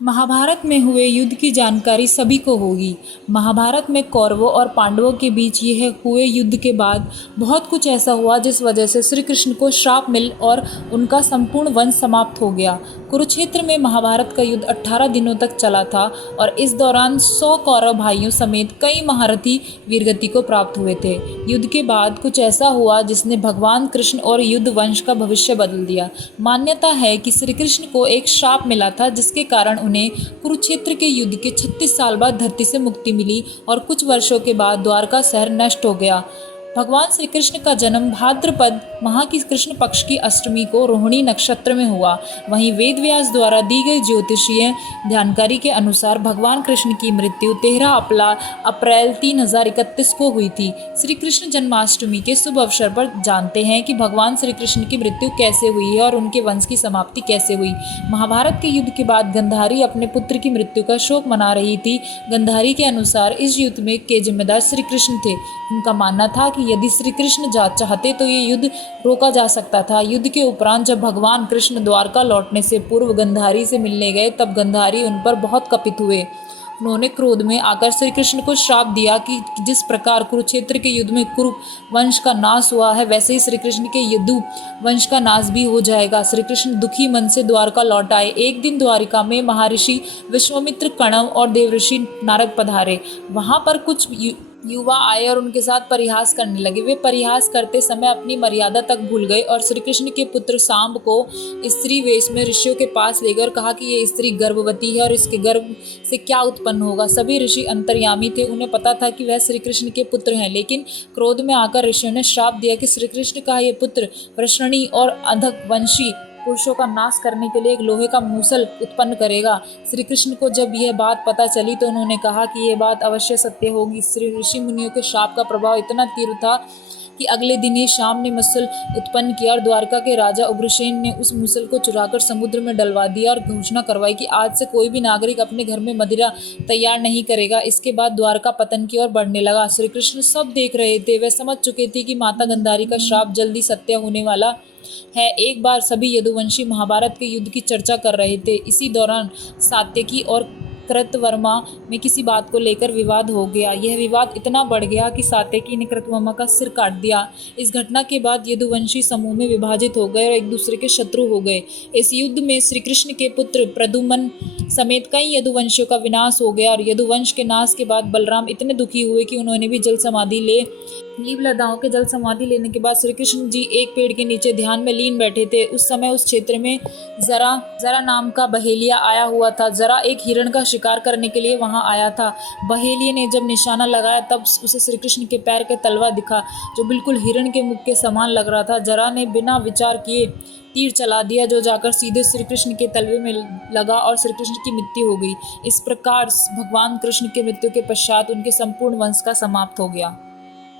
महाभारत में हुए युद्ध की जानकारी सभी को होगी। महाभारत में कौरवों और पांडवों के बीच यह हुए युद्ध के बाद बहुत कुछ ऐसा हुआ जिस वजह से श्री कृष्ण को श्राप मिल और उनका संपूर्ण वंश समाप्त हो गया। कुरुक्षेत्र में महाभारत का युद्ध 18 दिनों तक चला था और इस दौरान 100 कौरव भाइयों समेत कई महारथी वीरगति को प्राप्त हुए थे। युद्ध के बाद कुछ ऐसा हुआ जिसने भगवान कृष्ण और युद्ध वंश का भविष्य बदल दिया। मान्यता है कि श्री कृष्ण को एक श्राप मिला था जिसके कारण उन्हें कुरुक्षेत्र के युद्ध के 36 साल बाद धरती से मुक्ति मिली और कुछ वर्षों के बाद द्वारका शहर नष्ट हो गया। भगवान श्री कृष्ण का जन्म भाद्रपद माह की कृष्ण पक्ष की अष्टमी को रोहिणी नक्षत्र में हुआ। वहीं वेद व्यास द्वारा दी गई ज्योतिषीय जानकारी के अनुसार भगवान कृष्ण की मृत्यु 13 अप्रैल 3031 को हुई थी। श्री कृष्ण जन्माष्टमी के शुभ अवसर पर जानते हैं कि भगवान श्री कृष्ण की मृत्यु कैसे हुई है और उनके वंश की समाप्ति कैसे हुई। महाभारत के युद्ध के बाद गंधारी अपने पुत्र की मृत्यु का शोक मना रही थी। गंधारी के अनुसार इस युद्ध में के जिम्मेदार श्री कृष्ण थे। उनका मानना था कि यदि श्री कृष्ण चाहते तो ये युद्ध रोका जा सकता था। युद्ध के उपरांत जब भगवान कृष्ण द्वारका लौटने से पूर्व गंधारी से मिलने गए तब गंधारी उन पर बहुत कपित हुए। उन्होंने क्रोध में आकर श्री कृष्ण को श्राप दिया कि जिस प्रकार कुरुक्षेत्र के युद्ध में कुरु वंश का नाश हुआ है वैसे ही श्री कृष्ण के यदु वंश का नाश भी हो जाएगा। श्री कृष्ण दुखी मन से द्वारका लौट आए। एक दिन द्वारिका में महर्षि विश्वामित्र, कणव और देवऋषि नारद पधारे। वहां पर कुछ युवा आए और उनके साथ परिहास करने लगे। वे परिहास करते समय अपनी मर्यादा तक भूल गए और श्री कृष्ण के पुत्र सांब को स्त्री वेश में ऋषियों के पास लेकर कहा कि ये स्त्री गर्भवती है और इसके गर्भ से क्या उत्पन्न होगा। सभी ऋषि अंतर्यामी थे, उन्हें पता था कि वह श्री कृष्ण के पुत्र हैं, लेकिन क्रोध में आकर ऋषियों ने श्राप दिया कि श्री कृष्ण का ये पुत्र वृषणी और अधक वंशी पुरुषों का नाश करने के लिए एक लोहे का मूसल उत्पन्न करेगा। श्री कृष्ण को जब यह बात पता चली तो उन्होंने कहा कि यह बात अवश्य सत्य होगी। श्री ऋषि मुनियों के शाप का प्रभाव इतना तीव्र था कि अगले दिन ही शाम ने मूसल उत्पन्न किया और द्वारका के राजा उग्रसेन ने उस मूसल को चुराकर समुद्र में डलवा दिया और घोषणा करवाई कि आज से कोई भी नागरिक अपने घर में मदिरा तैयार नहीं करेगा। इसके बाद द्वारका पतन की ओर बढ़ने लगा। श्री कृष्ण सब देख रहे थे। वे समझ चुके थे कि माता गंधारी का श्राप जल्दी सत्य होने वाला है। एक बार सभी यदुवंशी महाभारत के युद्ध की चर्चा कर रहे थे। इसी दौरान सात्यकी और कृतवर्मा में किसी बात को लेकर विवाद हो गया। यह विवाद इतना बढ़ गया कि सात्यकी ने कृतवर्मा का सिर काट दिया। इस घटना के बाद यदुवंशी समूह में विभाजित हो गए और एक दूसरे के शत्रु हो गए। इस युद्ध में श्री कृष्ण के पुत्र प्रद्युम्न समेत कई यदुवंशियों का विनाश हो गया और यदुवंश के नाश के बाद बलराम इतने दुखी हुए कि उन्होंने भी जल समाधि ले ली। लदाओं के जल समाधि लेने के बाद श्री कृष्ण जी एक पेड़ के नीचे ध्यान में लीन बैठे थे। उस समय उस क्षेत्र में जरा नाम का बहेलिया आया हुआ था। जरा एक हिरण का शिकार करने के लिए वहां आया था। बहेलिये ने जब निशाना लगाया तब उसे श्री कृष्ण के पैर का तलवा दिखा जो बिल्कुल हिरण के मुख के समान लग रहा था। जरा ने बिना विचार किए तीर चला दिया जो जाकर सीधे श्री कृष्ण के तलवे में लगा और श्री कृष्ण की मृत्यु हो गई। इस प्रकार भगवान कृष्ण की मृत्यु के पश्चात उनके संपूर्ण वंश का समाप्त हो गया।